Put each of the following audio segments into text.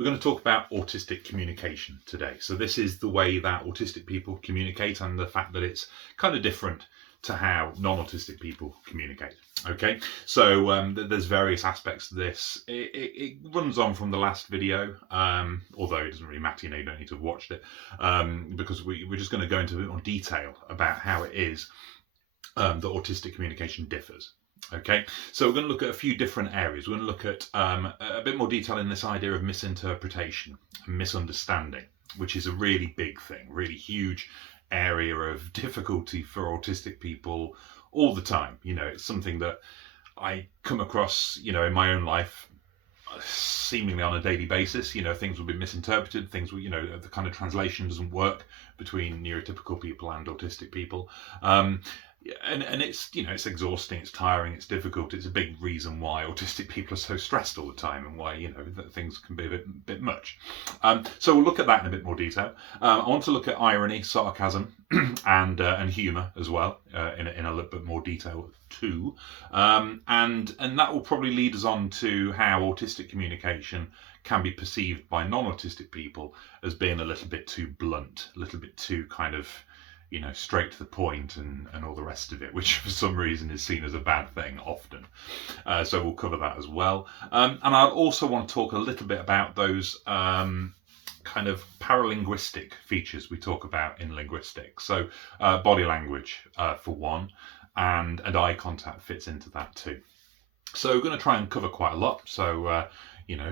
We're going to talk about autistic communication today. So this is the way that autistic people communicate and the fact that it's kind of different to how non-autistic people communicate. Okay, so there's various aspects to this. It runs on from the last video, although it doesn't really matter, you don't need to have watched it, because we're just going to go into a bit more detail about how it is that autistic communication differs. Okay, so we're going to look at a few different areas. We're going to look at a bit more detail in this idea of misinterpretation and misunderstanding, which is a really big thing, really huge area of difficulty for autistic people all the time. It's something that I come across, in my own life, seemingly on a daily basis. Things will be misinterpreted, things will, the kind of translation doesn't work between neurotypical people and autistic people. And it's it's exhausting, it's tiring, it's difficult. It's a big reason why autistic people are so stressed all the time, and why that things can be a bit much. So we'll look at that in a bit more detail. I want to look at irony, sarcasm, and humour as well in a little bit more detail too. And that will probably lead us on to how autistic communication can be perceived by non-autistic people as being a little bit too blunt, a little bit too kind of straight to the point and all the rest of it, which for some reason is seen as a bad thing often. So we'll cover that as well. And I'll also want to talk a little bit about those kind of paralinguistic features we talk about in linguistics. So body language for one, and eye contact fits into that too. So we're going to try and cover quite a lot. So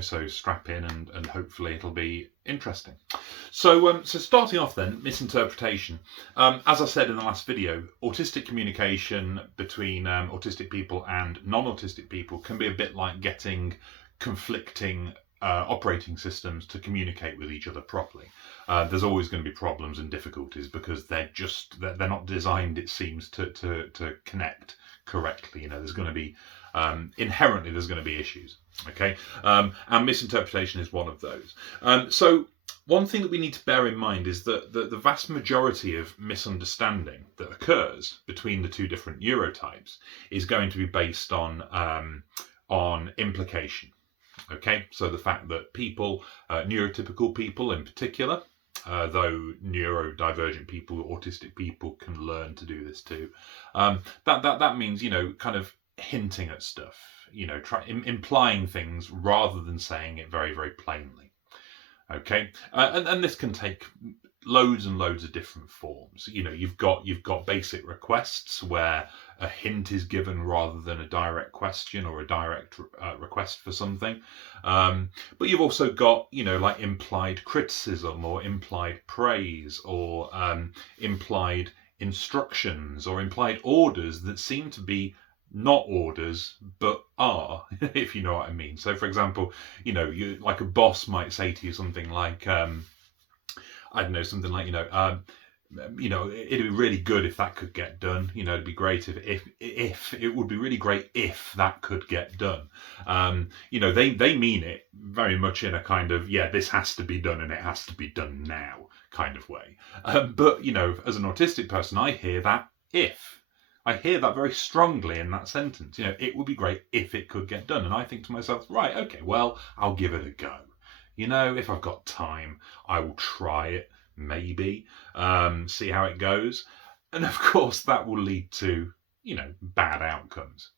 so strap in and hopefully it'll be interesting. So starting off then, misinterpretation. As I said in the last video, autistic communication between autistic people and non-autistic people can be a bit like getting conflicting operating systems to communicate with each other properly. There's always going to be problems and difficulties because they're not designed, it seems, to connect correctly. There's going to be inherently there's going to be issues. Okay, and misinterpretation is one of those. So one thing that we need to bear in mind is that the vast majority of misunderstanding that occurs between the two different neurotypes is going to be based on implication. Okay, so the fact that people, neurotypical people in particular, though neurodivergent people, autistic people can learn to do this too. That means kind of hinting at stuff, implying things rather than saying it very, very plainly. Okay, and this can take loads and loads of different forms. You've got basic requests where a hint is given rather than a direct question or a direct request for something. But you've also got like implied criticism or implied praise or implied instructions or implied orders that seem to be not orders but are, if you know what I mean. So for example, you like a boss might say to you something like I don't know, something like it'd be really good if that could get done. It'd be great if it would be really great if that could get done. They mean it very much in a kind of, this has to be done and it has to be done now kind of way. But as an autistic person, I hear that I hear that very strongly in that sentence. It would be great if it could get done. And I think to myself, right, okay, well, I'll give it a go. If I've got time, I will try it, maybe, see how it goes. And of course, that will lead to, bad outcomes.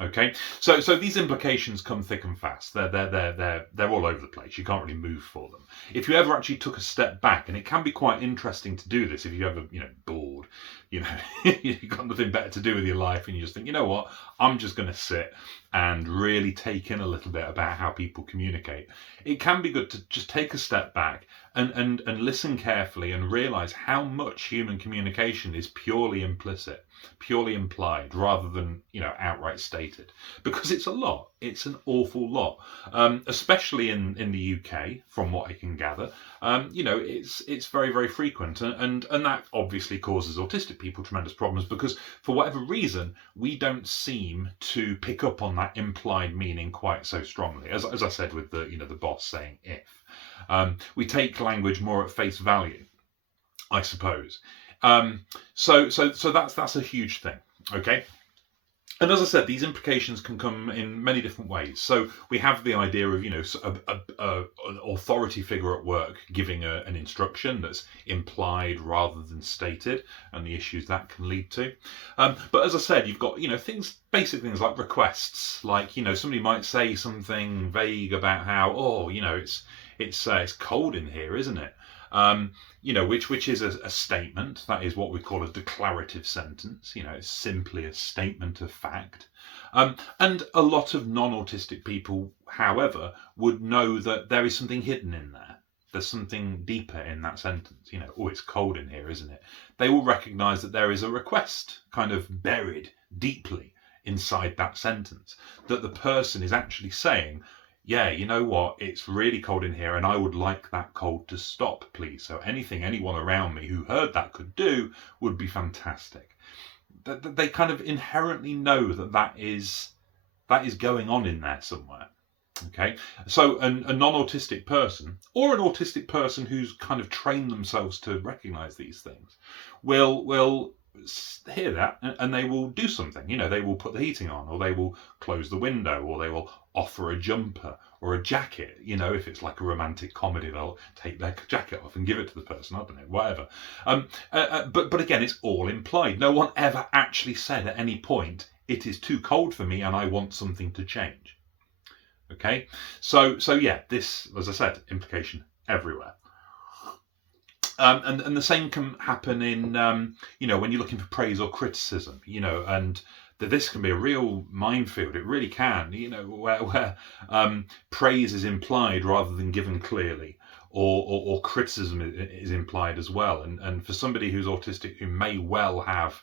Okay, so these implications come thick and fast. They're all over the place. You can't really move for them. If you ever actually took a step back, and it can be quite interesting to do this if you ever bored, you've got nothing better to do with your life, and you just think, you know what, I'm just going to sit and really take in a little bit about how people communicate. It can be good to just take a step back and listen carefully and realize how much human communication is purely implicit, purely implied, rather than outright stated, because it's a lot. It's an awful lot, especially in the UK, from what I can gather. It's very, very frequent, and that obviously causes autistic people tremendous problems because for whatever reason we don't seem to pick up on that implied meaning quite so strongly. As I said with the the boss saying if, we take language more at face value, I suppose. So that's a huge thing. Okay. And as I said, these implications can come in many different ways. So we have the idea of, an authority figure at work giving an instruction that's implied rather than stated, and the issues that can lead to. But as I said, you've got, basic things like requests, like, somebody might say something vague about how, it's cold in here, isn't it? Which is a statement. That is what we call a declarative sentence. It's simply a statement of fact. And a lot of non-autistic people, however, would know that there is something hidden in there. There's something deeper in that sentence. It's cold in here, isn't it? They will recognise that there is a request kind of buried deeply inside that sentence, that the person is actually saying, yeah, you know what, it's really cold in here and I would like that cold to stop, please. So anything anyone around me who heard that could do would be fantastic. They kind of inherently know that is going on in there somewhere. Okay, so a non-autistic person, or an autistic person who's kind of trained themselves to recognise these things, will hear that and they will do something. They will put the heating on, or they will close the window, or they will offer a jumper or a jacket. If it's like a romantic comedy, they'll take their jacket off and give it to the person. I don't know, whatever. But again, it's all implied. No one ever actually said at any point, it is too cold for me and I want something to change. Okay, so yeah, this, as I said, implication everywhere. And the same can happen in, when you're looking for praise or criticism, and this can be a real minefield. It really can, where praise is implied rather than given clearly, or criticism is implied as well. And for somebody who's autistic who may well have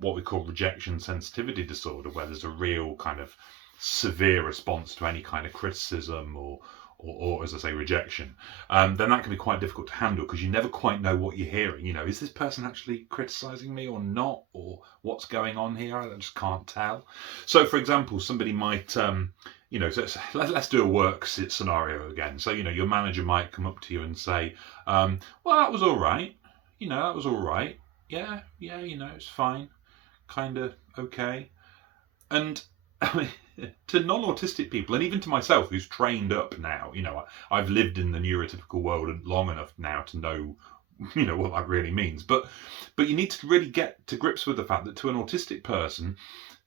what we call rejection sensitivity disorder, where there's a real kind of severe response to any kind of criticism or as I say, rejection, then that can be quite difficult to handle, because you never quite know what you're hearing. Is this person actually criticising me or not, or what's going on here? I just can't tell. So, for example, somebody might, so let's do a work scenario again. So, your manager might come up to you and say, well, that was all right. That was all right. Yeah, it's fine. Kind of okay. And I mean, to non-autistic people, and even to myself, who's trained up now, I've lived in the neurotypical world long enough now to know, what that really means. But you need to really get to grips with the fact that to an autistic person,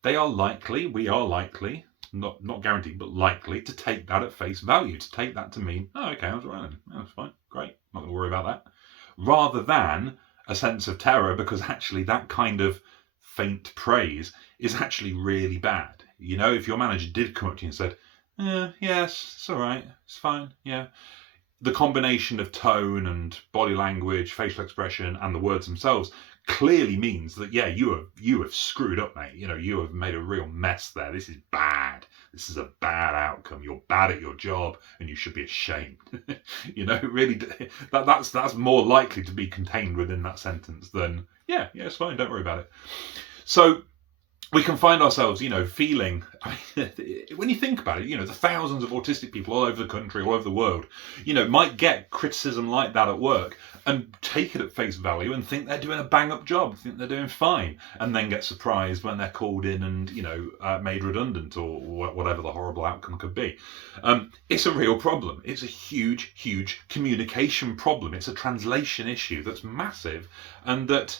we are likely, not guaranteed, but likely to take that at face value, to take that to mean, oh, okay, I was right then. That's fine, great, not going to worry about that. Rather than a sense of terror, because actually that kind of faint praise is actually really bad. If your manager did come up to you and said, yes, it's all right, it's fine, yeah. The combination of tone and body language, facial expression, and the words themselves clearly means that, yeah, you have screwed up, mate. You have made a real mess there. This is bad. This is a bad outcome. You're bad at your job and you should be ashamed. Really, that's more likely to be contained within that sentence than, yeah, it's fine, don't worry about it. So we can find ourselves, feeling, when you think about it, the thousands of autistic people all over the country, all over the world, might get criticism like that at work and take it at face value and think they're doing a bang-up job, think they're doing fine, and then get surprised when they're called in and, made redundant or whatever the horrible outcome could be. It's a real problem. It's a huge, huge communication problem. It's a translation issue that's massive, and that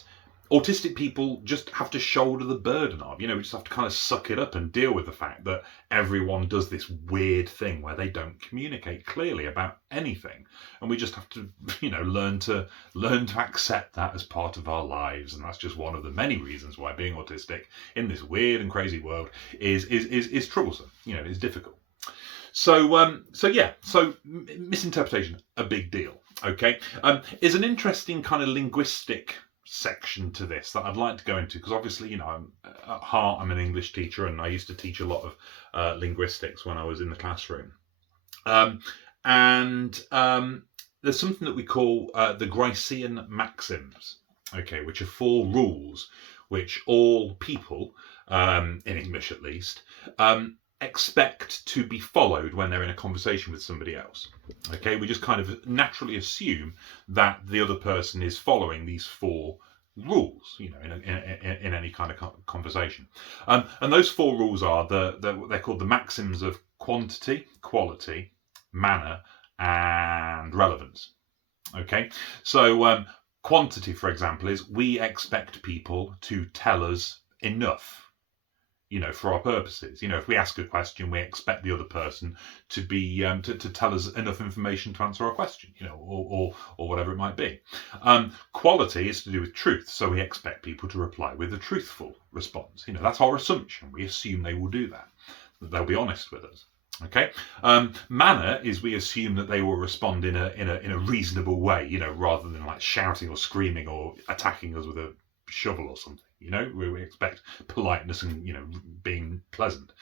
autistic people just have to shoulder the burden of. We just have to kind of suck it up and deal with the fact that everyone does this weird thing where they don't communicate clearly about anything, and we just have to, learn to accept that as part of our lives. And that's just one of the many reasons why being autistic in this weird and crazy world is troublesome. It's difficult. So misinterpretation, a big deal. Okay, is an interesting kind of linguistic section to this that I'd like to go into, because obviously, at heart I'm an English teacher, and I used to teach a lot of linguistics when I was in the classroom. And there's something that we call the Gricean Maxims, okay, which are 4 rules which all people, in English at least, expect to be followed when they're in a conversation with somebody else. Okay, we just kind of naturally assume that the other person is following these 4 rules, in any kind of conversation. And those 4 rules are they're called the maxims of quantity, quality, manner, and relevance. Okay, so quantity, for example, is we expect people to tell us enough, for our purposes. If we ask a question, we expect the other person to be to tell us enough information to answer our question, or whatever it might be. Quality is to do with truth, so we expect people to reply with a truthful response. That's our assumption. We assume they will do that they'll be honest with us. Okay. Manner is we assume that they will respond in a reasonable way, rather than like shouting or screaming or attacking us with a shovel or something. We expect politeness and being pleasant.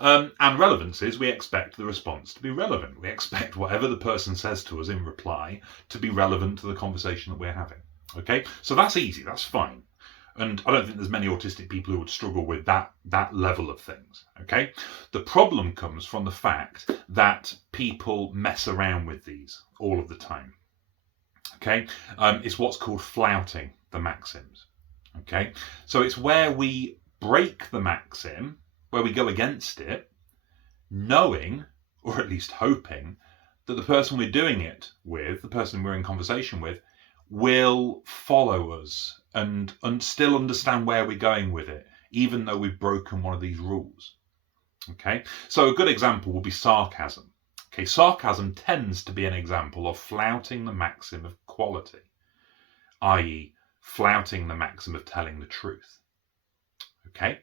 And relevance is we expect the response to be relevant. We expect whatever the person says to us in reply to be relevant to the conversation that we're having. Okay, so that's easy. That's fine. And I don't think there's many autistic people who would struggle with that level of things. Okay, the problem comes from the fact that people mess around with these all of the time. Okay, it's what's called flouting the maxims. Okay, so it's where we break the maxim, where we go against it, knowing, or at least hoping, that the person we're doing it with, the person we're in conversation with, will follow us and still understand where we're going with it, even though we've broken one of these rules. Okay, so a good example will be sarcasm. Okay, sarcasm tends to be an example of flouting the maxim of quality, i.e., flouting the maxim of telling the truth. Okay,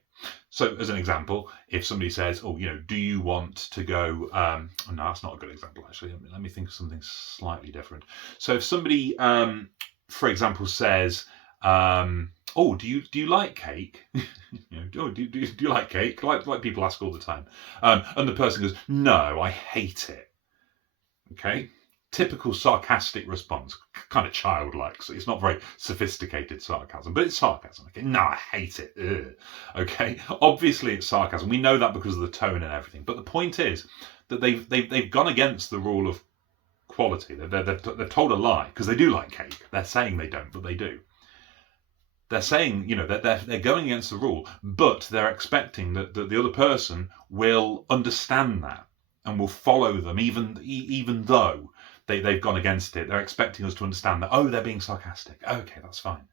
so as an example, if somebody says, "Oh, do you want to go?" No, that's not a good example actually. Let me think of something slightly different. So if somebody, for example, says, "Oh, do you like cake?" "Oh, do you like cake?" Like people ask all the time, and the person goes, "No, I hate it." Okay. Typical sarcastic response, kind of childlike. So it's not very sophisticated sarcasm, but it's sarcasm. Okay, no, I hate it. Ugh. Okay, obviously it's sarcasm. We know that because of the tone and everything. But the point is that they've gone against the rule of quality. They've told a lie because they do like cake. They're saying they don't, but they do. They're saying, they're going against the rule, but they're expecting that the other person will understand that and will follow them, even though they've gone against it. They're expecting us to understand that, oh, they're being sarcastic. Okay, that's fine.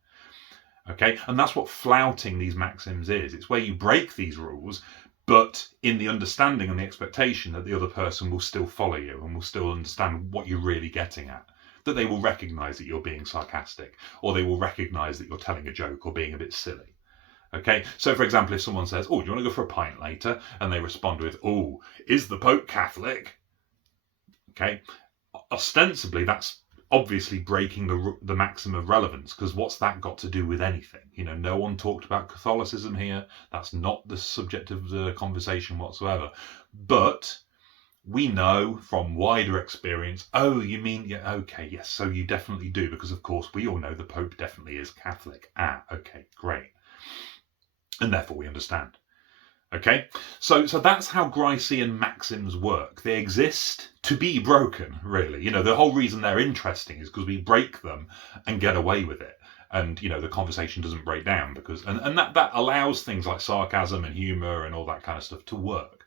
Okay, and that's what flouting these maxims is. It's where you break these rules, but in the understanding and the expectation that the other person will still follow you and will still understand what you're really getting at. That they will recognise that you're being sarcastic, or they will recognise that you're telling a joke or being a bit silly. Okay, so for example, if someone says, "Oh, do you want to go for a pint later?" and they respond with, "Oh, is the Pope Catholic?" Okay, ostensibly that's obviously breaking the maxim of relevance, because what's that got to do with anything? No one talked about Catholicism here. That's not the subject of the conversation whatsoever. But we know from wider experience, oh, you mean, yeah, okay, yes, so you definitely do, because of course we all know the Pope definitely is Catholic. Okay, great. And therefore we understand. Okay, so that's how Grice and Maxims work. They exist to be broken, really. The whole reason they're interesting is because we break them and get away with it. And, the conversation doesn't break down and that allows things like sarcasm and humour and all that kind of stuff to work.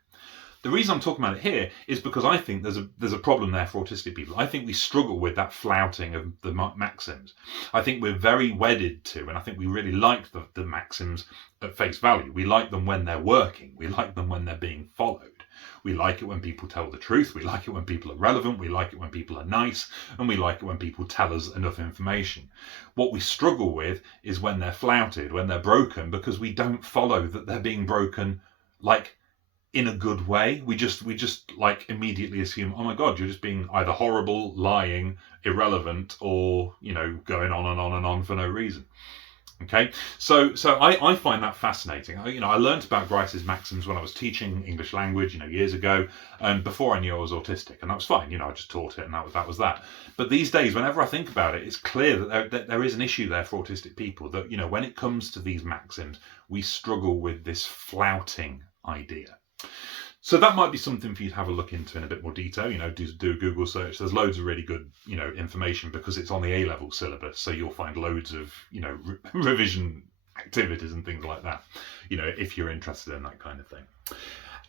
The reason I'm talking about it here is because I think there's a problem there for autistic people. I think we struggle with that flouting of the maxims. I think we're very wedded to, and I think we really like the maxims at face value. We like them when they're working. We like them when they're being followed. We like it when people tell the truth. We like it when people are relevant. We like it when people are nice. And we like it when people tell us enough information. What we struggle with is when they're flouted, when they're broken, because we don't follow that they're being broken in a good way. We just like immediately assume, oh my God, you're just being either horrible, lying, irrelevant, or going on and on and on for no reason. Okay, so I find that fascinating. I learned about Grice's maxims when I was teaching English language, years ago, and before I knew I was autistic, and that was fine. I just taught it, and that was that. But these days, whenever I think about it, it's clear that there is an issue there for autistic people. That when it comes to these maxims, we struggle with this flouting idea. So that might be something for you to have a look into in a bit more detail. Do a Google search. There's loads of really good, information because it's on the A-level syllabus. So you'll find loads of, revision activities and things like that, if you're interested in that kind of thing.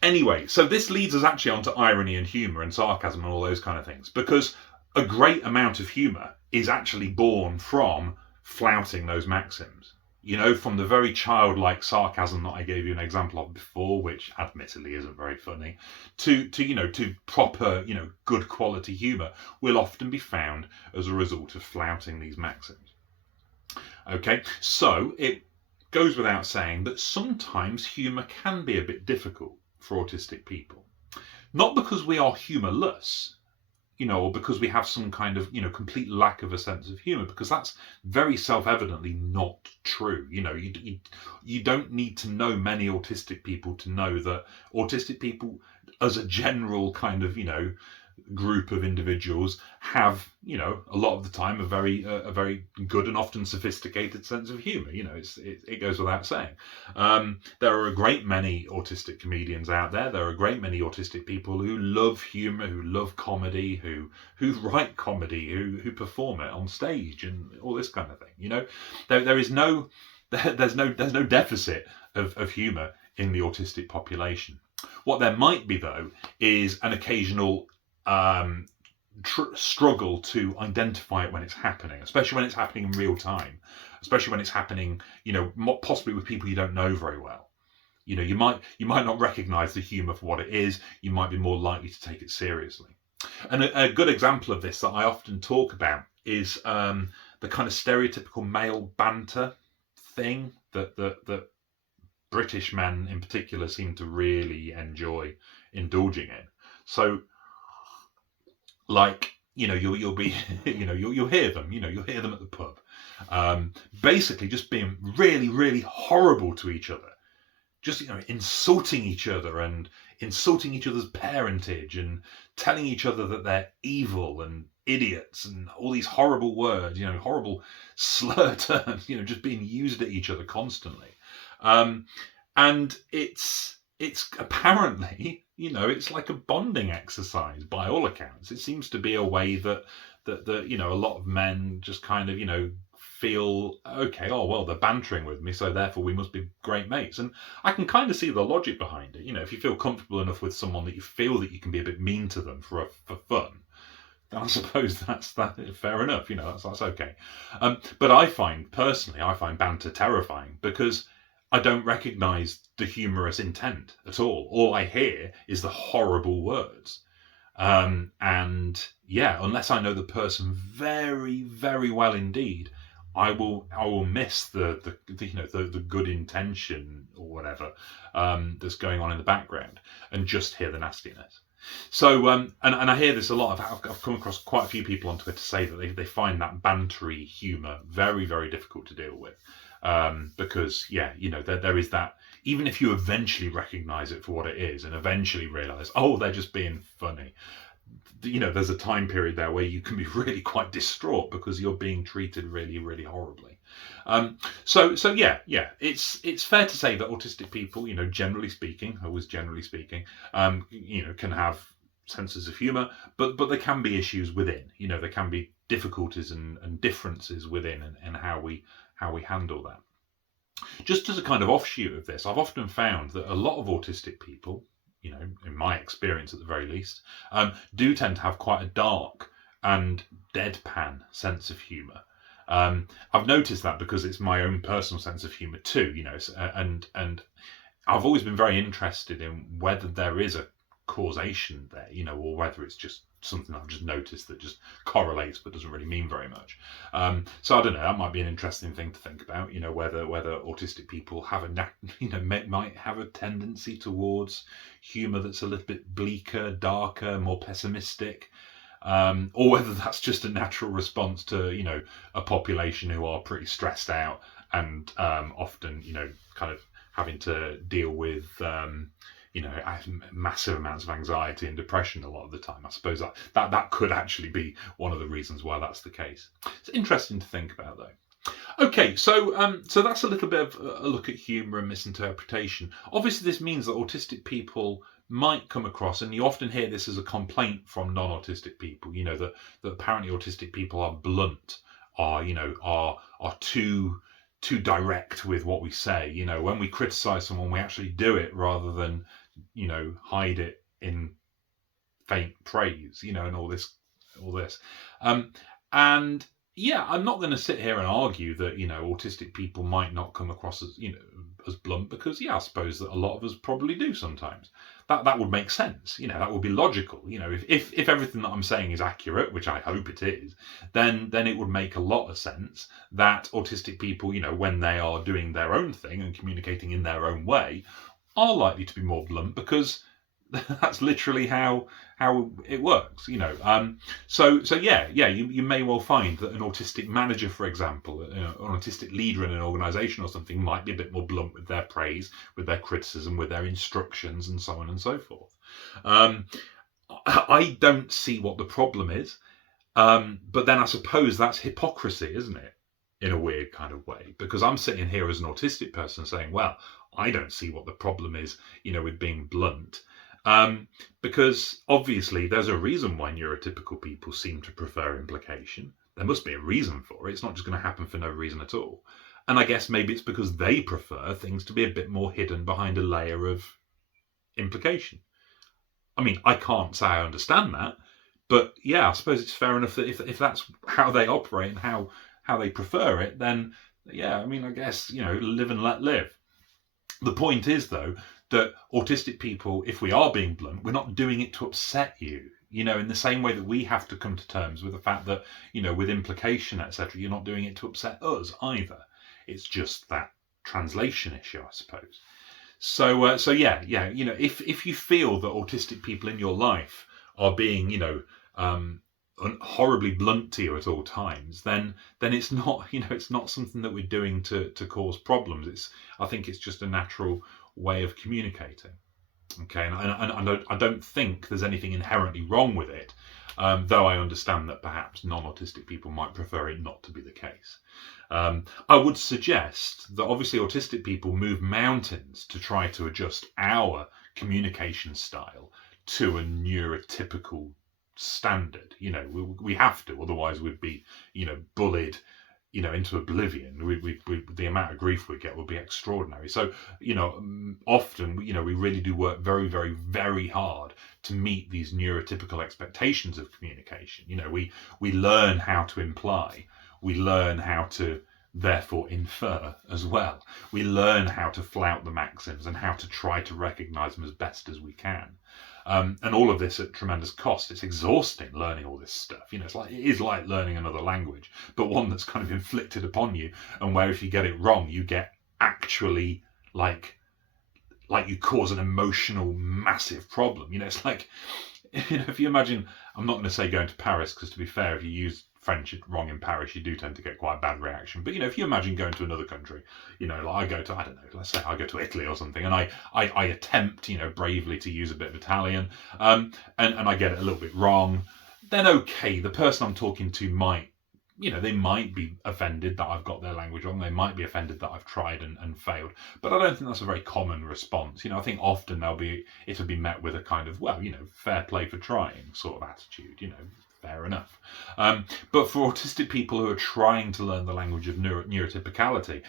Anyway, so this leads us actually onto irony and humour and sarcasm and all those kind of things, because a great amount of humour is actually born from flouting those maxims. From the very childlike sarcasm that I gave you an example of before, which admittedly isn't very funny, to proper, good quality humour will often be found as a result of flouting these maxims. Okay, so it goes without saying that sometimes humour can be a bit difficult for autistic people. Not because we are humourless, or because we have some kind of, complete lack of a sense of humour, because that's very self-evidently not true. You don't need to know many autistic people to know that autistic people, as a general kind of, group of individuals, have, a lot of the time a very good and often sophisticated sense of humour. It goes without saying. There are a great many autistic comedians out there. There are a great many autistic people who love humour, who love comedy, who write comedy, who perform it on stage, and all this kind of thing. There's no deficit of humour in the autistic population. What there might be, though, is an occasional struggle to identify it when it's happening, especially when it's happening in real time, especially when it's happening, possibly with people you don't know very well. You might not recognize the humor for what it is. You might be more likely to take it seriously. And a good example of this that I often talk about is the kind of stereotypical male banter thing that British men in particular seem to really enjoy indulging in. So, like, you'll be, you'll hear them, you'll hear them at the pub, basically just being really, really horrible to each other, just, insulting each other and insulting each other's parentage and telling each other that they're evil and idiots and all these horrible words, horrible slur terms, just being used at each other constantly. And it's apparently, it's like a bonding exercise by all accounts. It seems to be a way that a lot of men just kind of, feel, okay, oh, well, they're bantering with me, so therefore we must be great mates. And I can kind of see the logic behind it. If you feel comfortable enough with someone that you feel that you can be a bit mean to them for fun, then I suppose that's fair enough. That's okay. But I find banter terrifying because I don't recognise the humorous intent at all. All I hear is the horrible words. And yeah, unless I know the person very, very well indeed, I will miss the good intention or whatever that's going on in the background and just hear the nastiness. So and I hear this a lot. I've come across quite a few people on Twitter say that they find that bantery humour very, very difficult to deal with. Because there is that, even if you eventually recognise it for what it is and eventually realise, oh, they're just being funny, there's a time period there where you can be really quite distraught because you're being treated really, really horribly. So it's fair to say that autistic people, generally speaking, can have senses of humour, but there can be issues within. There can be difficulties and differences within and how we handle that. Just as a kind of offshoot of this, I've often found that a lot of autistic people, in my experience at the very least, do tend to have quite a dark and deadpan sense of humour. I've noticed that because it's my own personal sense of humour too, and I've always been very interested in whether there is a causation there, or whether it's just something I've just noticed that just correlates but doesn't really mean very much. So I don't know, that might be an interesting thing to think about, whether autistic people have might have a tendency towards humour that's a little bit bleaker, darker, more pessimistic, or whether that's just a natural response to, a population who are pretty stressed out and often, kind of having to deal with massive amounts of anxiety and depression a lot of the time. I suppose that could actually be one of the reasons why that's the case. It's interesting to think about, though. Okay, so that's a little bit of a look at humour and misinterpretation. Obviously, this means that autistic people might come across, and you often hear this as a complaint from non-autistic people, that apparently autistic people are blunt, are too direct with what we say. When we criticize someone, we actually do it rather than, hide it in faint praise, and all this. And yeah, I'm not going to sit here and argue that, autistic people might not come across as, as blunt, because yeah, I suppose that a lot of us probably do sometimes. That would make sense. That would be logical. If everything that I'm saying is accurate, which I hope it is, then it would make a lot of sense that autistic people, when they are doing their own thing and communicating in their own way, are likely to be more blunt, because that's literally how it works. So yeah, you may well find that an autistic manager, for example, an autistic leader in an organization or something, might be a bit more blunt with their praise, with their criticism, with their instructions, and so on and so forth. I don't see what the problem is, but then I suppose that's hypocrisy, isn't it, in a weird kind of way? Because I'm sitting here as an autistic person saying, well, I don't see what the problem is, with being blunt. Because obviously there's a reason why neurotypical people seem to prefer implication. There must be a reason for it. It's not just going to happen for no reason at all. And I guess maybe it's because they prefer things to be a bit more hidden behind a layer of implication. I mean, I can't say I understand that, but yeah, I suppose it's fair enough that if that's how they operate and how they prefer it, then yeah, I mean, I guess, live and let live. The point is, though, that autistic people, if we are being blunt, we're not doing it to upset you, in the same way that we have to come to terms with the fact that, with implication, etc., you're not doing it to upset us either. It's just that translation issue, I suppose. So yeah, if you feel that autistic people in your life are being, horribly blunt to you at all times, then it's not, it's not something that we're doing to cause problems. I think it's just a natural way of communicating. Okay, and I don't think there's anything inherently wrong with it, though I understand that perhaps non-autistic people might prefer it not to be the case. I would suggest that obviously autistic people move mountains to try to adjust our communication style to a neurotypical standard. We have to, otherwise we'd be, bullied, into oblivion. We the amount of grief we get would be extraordinary. So, often, we really do work very, very, very hard to meet these neurotypical expectations of communication. We learn how to imply. We learn how to therefore infer as well. We learn how to flout the maxims and how to try to recognize them as best as we can. And all of this at tremendous cost. It's exhausting learning all this stuff. It is like learning another language, but one that's kind of inflicted upon you, and where if you get it wrong, you get actually like you cause an emotional massive problem. It's like, if you imagine, I'm not going to say going to Paris, because to be fair, if you use French wrong in Paris, you do tend to get quite a bad reaction. But if you imagine going to another country, like I go to, I don't know, let's say I go to Italy or something, and I attempt, bravely to use a bit of Italian, and I get it a little bit wrong, then okay, the person I'm talking to might, they might be offended that I've got their language wrong. They might be offended that I've tried and failed. But I don't think that's a very common response. I think often it'll be met with a kind of, well, fair play for trying sort of attitude, fair enough. But for autistic people who are trying to learn the language of neurotypicality,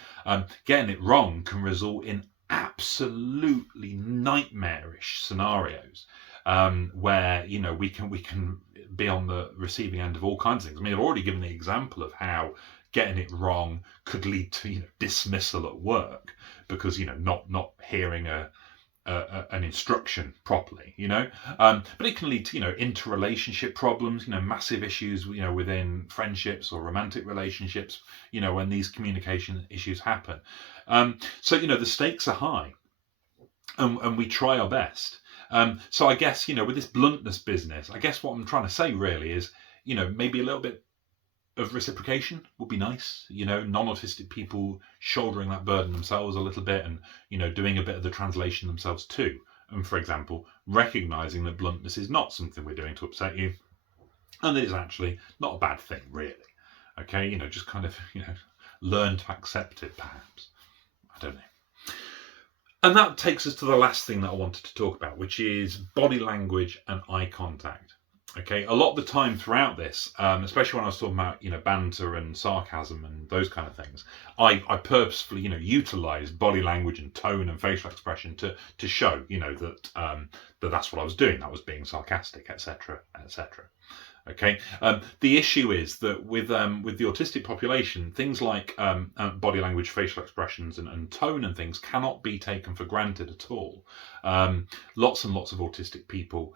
getting it wrong can result in absolutely nightmarish scenarios, where we can be on the receiving end of all kinds of things. I mean, I've already given the example of how getting it wrong could lead to dismissal at work because not hearing an instruction properly, but it can lead to interrelationship problems, massive issues, within friendships or romantic relationships, when these communication issues happen. So the stakes are high, and we try our best. So I guess with this bluntness business, I guess what I'm trying to say really is maybe a little bit of reciprocation would be nice. Non-autistic people shouldering that burden themselves a little bit, and doing a bit of the translation themselves too. And for example, recognizing that bluntness is not something we're doing to upset you, and that it's actually not a bad thing really. Okay, just kind of learn to accept it perhaps. I don't know. And that takes us to the last thing that I wanted to talk about, which is body language and eye contact. Okay, a lot of the time throughout this, especially when I was talking about banter and sarcasm and those kind of things, I purposefully utilized body language and tone and facial expression to show that that's what I was doing. That was being sarcastic, etc., etc. Okay, the issue is that with the autistic population, things like body language, facial expressions, and tone and things cannot be taken for granted at all. Lots and lots of autistic people,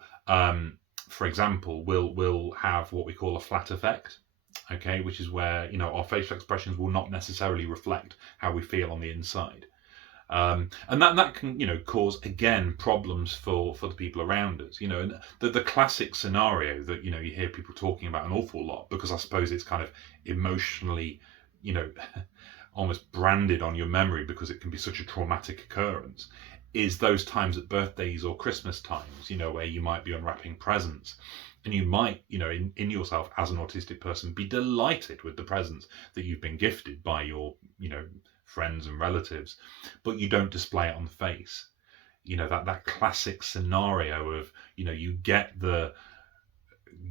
for example, will have what we call a flat effect. Okay, which is where our facial expressions will not necessarily reflect how we feel on the inside. And that can cause again problems for the people around us. And the classic scenario that you hear people talking about an awful lot, because I suppose it's kind of emotionally almost branded on your memory because it can be such a traumatic occurrence, is those times at birthdays or Christmas times, where you might be unwrapping presents. And you might, in yourself as an autistic person, be delighted with the presents that you've been gifted by your, friends and relatives, but you don't display it on the face. That classic scenario of you get the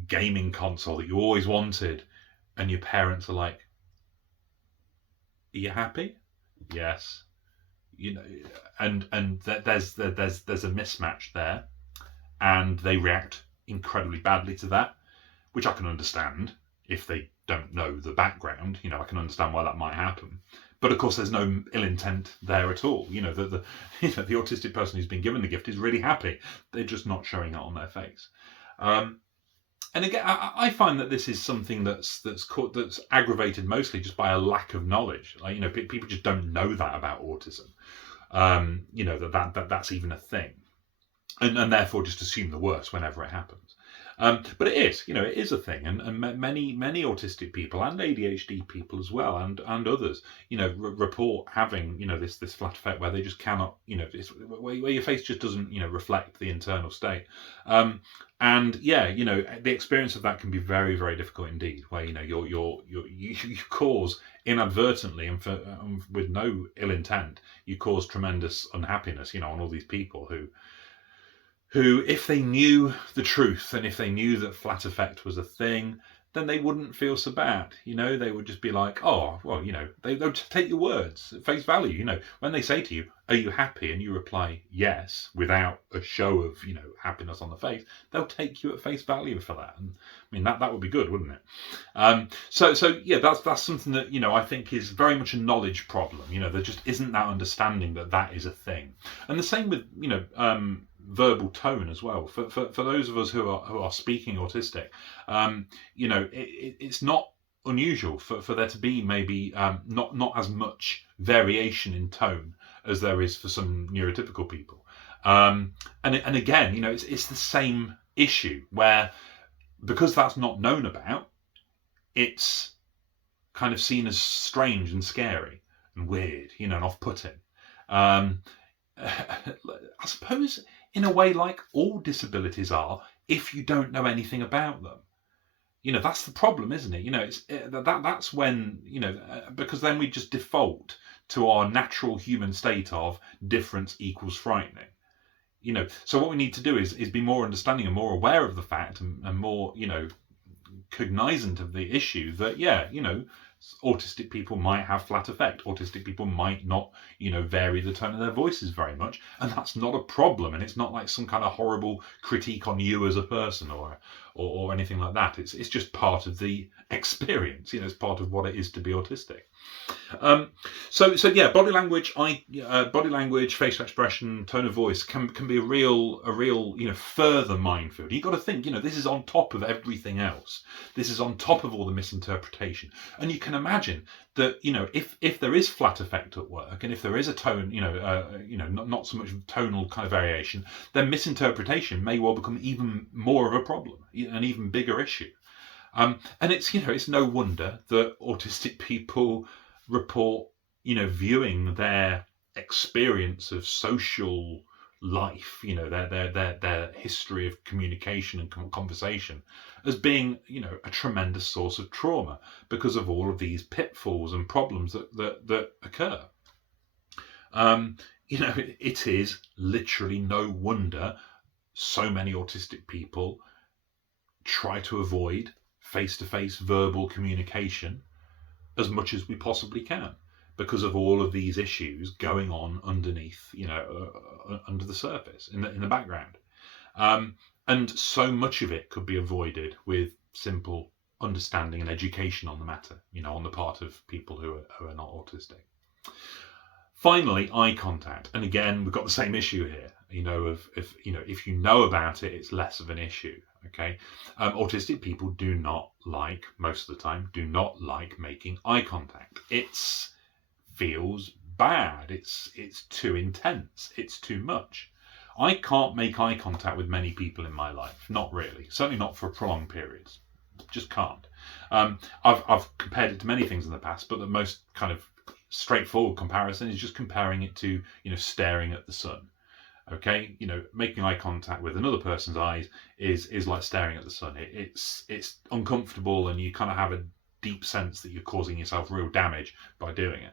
gaming console that you always wanted, and your parents are like, "Are you happy?" Yes. And there's a mismatch there, and they react incredibly badly to that, which I can understand if they don't know the background. I can understand why that might happen. But of course, there's no ill intent there at all. The autistic person who's been given the gift is really happy. They're just not showing it on their face. And again, I find that this is something that's aggravated mostly just by a lack of knowledge. Like people just don't know that about autism. That's even a thing, and therefore just assume the worst whenever it happens. But it is a thing, and many autistic people and ADHD people as well, and others, report having this flat effect where they just cannot, where your face just doesn't reflect the internal state, and the experience of that can be very, very difficult indeed. Where you cause inadvertently and with no ill intent, you cause tremendous unhappiness, on all these people who, if they knew the truth and if they knew that flat effect was a thing, then they wouldn't feel so bad. They would just be like, oh, well, they'll just take your words at face value. When they say to you, are you happy? And you reply, yes, without a show of, happiness on the face, they'll take you at face value for that. And I mean, that would be good, wouldn't it? So yeah, that's something that, I think is very much a knowledge problem. There just isn't that understanding that is a thing. And the same with, verbal tone as well. For those of us who are speaking autistic, it's not unusual for there to be maybe not as much variation in tone as there is for some neurotypical people. And again, it's the same issue where, because that's not known about, it's kind of seen as strange and scary and weird, and off-putting. I suppose in a way like all disabilities are, if you don't know anything about them. That's the problem, isn't it? That's when, because then we just default to our natural human state of difference equals frightening. So what we need to do is be more understanding and more aware of the fact and more, cognizant of the issue that, autistic people might have flat effect. Autistic people might not, vary the tone of their voices very much, and that's not a problem. And it's not like some kind of horrible critique on you as a person or anything like that. It's just part of the experience. It's part of what it is to be autistic. So yeah, body language, facial expression, tone of voice can be a real further minefield. You've got to think, this is on top of everything else. This is on top of all the misinterpretation, and you can imagine that if there is flat effect at work, and if there is a tone, not so much tonal kind of variation, then misinterpretation may well become even more of a problem, an even bigger issue. And it's no wonder that autistic people report, viewing their experience of social life, their history of communication and conversation as being, a tremendous source of trauma because of all of these pitfalls and problems that occur. it is literally no wonder so many autistic people try to avoid face-to-face verbal communication as much as we possibly can, because of all of these issues going on underneath, under the surface, in the background. And so much of it could be avoided with simple understanding and education on the matter, on the part of people who are not autistic. Finally, eye contact. And again, we've got the same issue here, if you know about it, it's less of an issue. Okay. Autistic people do not like, most of the time, making eye contact. It feels bad. It's too intense. It's too much. I can't make eye contact with many people in my life. Not really. Certainly not for prolonged periods. Just can't. I've compared it to many things in the past, but the most kind of straightforward comparison is just comparing it to, staring at the sun. Okay, making eye contact with another person's eyes is like staring at the sun. It's uncomfortable, and you kind of have a deep sense that you're causing yourself real damage by doing it.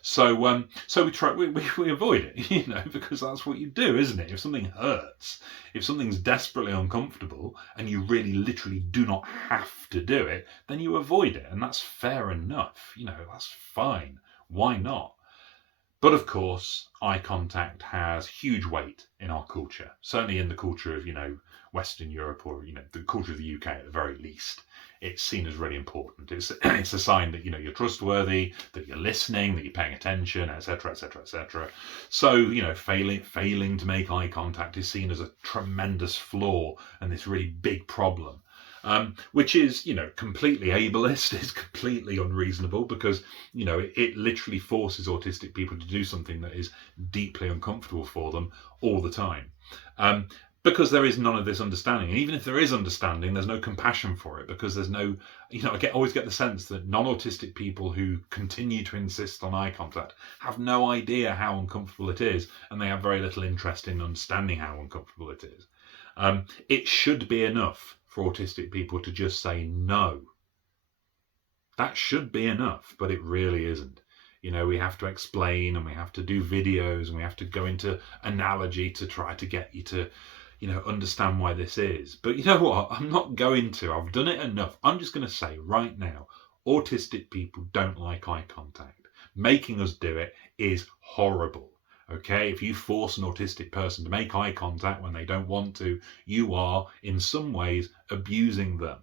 So we avoid it, because that's what you do, isn't it? If something hurts, if something's desperately uncomfortable, and you really literally do not have to do it, then you avoid it, and that's fair enough. That's fine. Why not? But of course, eye contact has huge weight in our culture, certainly in the culture of, Western Europe, or, the culture of the UK at the very least. It's seen as really important. It's a sign that, you're trustworthy, that you're listening, that you're paying attention, etc., etc., etc. So, failing to make eye contact is seen as a tremendous flaw and this really big problem. Which is, completely ableist, is completely unreasonable, because, it literally forces autistic people to do something that is deeply uncomfortable for them all the time. Because there is none of this understanding. And even if there is understanding, there's no compassion for it, because there's no, always get the sense that non-autistic people who continue to insist on eye contact have no idea how uncomfortable it is, and they have very little interest in understanding how uncomfortable it is. It should be enough for autistic people to just say no. That should be enough, but it really isn't. We have to explain, and we have to do videos, and we have to go into analogy to try to get you to, understand why this is. But you know what? I'm not going to. I've done it enough. I'm just going to say right now, autistic people don't like eye contact. Making us do it is horrible. Okay, if you force an autistic person to make eye contact when they don't want to, you are in some ways abusing them.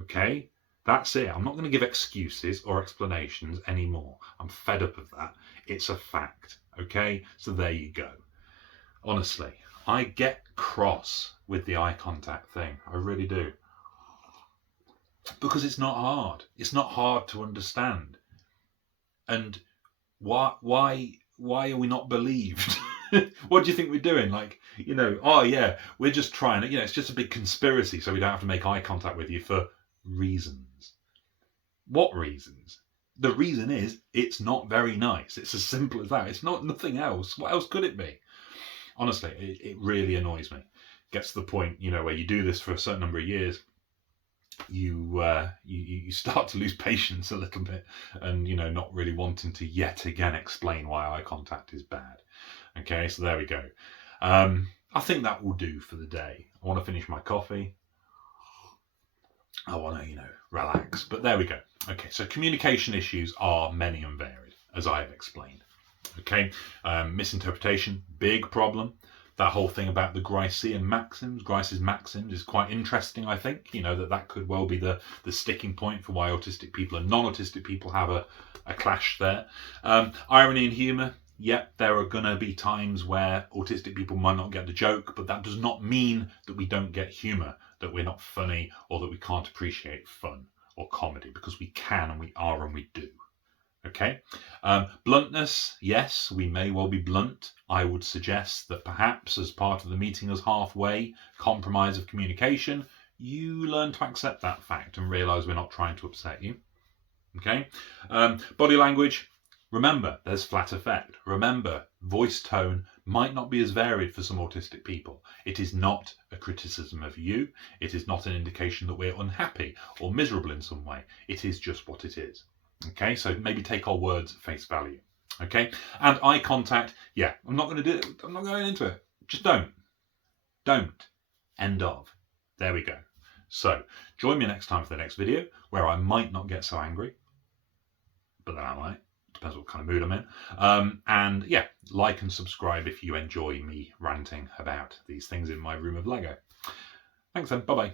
Okay, that's it. I'm not going to give excuses or explanations anymore. I'm fed up of that. It's a fact. Okay, so there you go. Honestly, I get cross with the eye contact thing. I really do. Because it's not hard. It's not hard to understand. And why are we not believed? What do you think we're doing? Oh yeah, we're just trying to, it's just a big conspiracy so we don't have to make eye contact with you for reasons. What reasons? The reason is it's not very nice. It's as simple as that. It's nothing else. What else could it be? Honestly, it really annoys me. Gets to the point, where you do this for a certain number of years, you start to lose patience a little bit, and not really wanting to yet again explain why eye contact is bad. Okay, so there we go. I think that will do for the day. I want to finish my coffee. I want to relax, but there we go. Okay, so communication issues are many and varied, as I have explained. Okay, misinterpretation, big problem. That whole thing about the Gricean Maxims, Grice's Maxims, is quite interesting, I think. That could well be the sticking point for why autistic people and non-autistic people have a clash there. Irony and humour. Yep, there are going to be times where autistic people might not get the joke, but that does not mean that we don't get humour, that we're not funny, or that we can't appreciate fun or comedy, because we can, and we are, and we do. Okay, bluntness, yes, we may well be blunt. I would suggest that perhaps as part of the meeting us halfway compromise of communication, you learn to accept that fact and realise we're not trying to upset you. Okay, body language, remember there's flat effect. Remember, voice tone might not be as varied for some autistic people. It is not a criticism of you. It is not an indication that we're unhappy or miserable in some way. It is just what it is. Okay, so maybe take our words at face value. Okay, and eye contact, yeah, I'm not going to do it. I'm not going into it. Just don't. End of. There we go. So join me next time for the next video, where I might not get so angry, but then I might. Depends what kind of mood I'm in. And yeah, like and subscribe if you enjoy me ranting about these things in my room of Lego. Thanks then. Bye bye.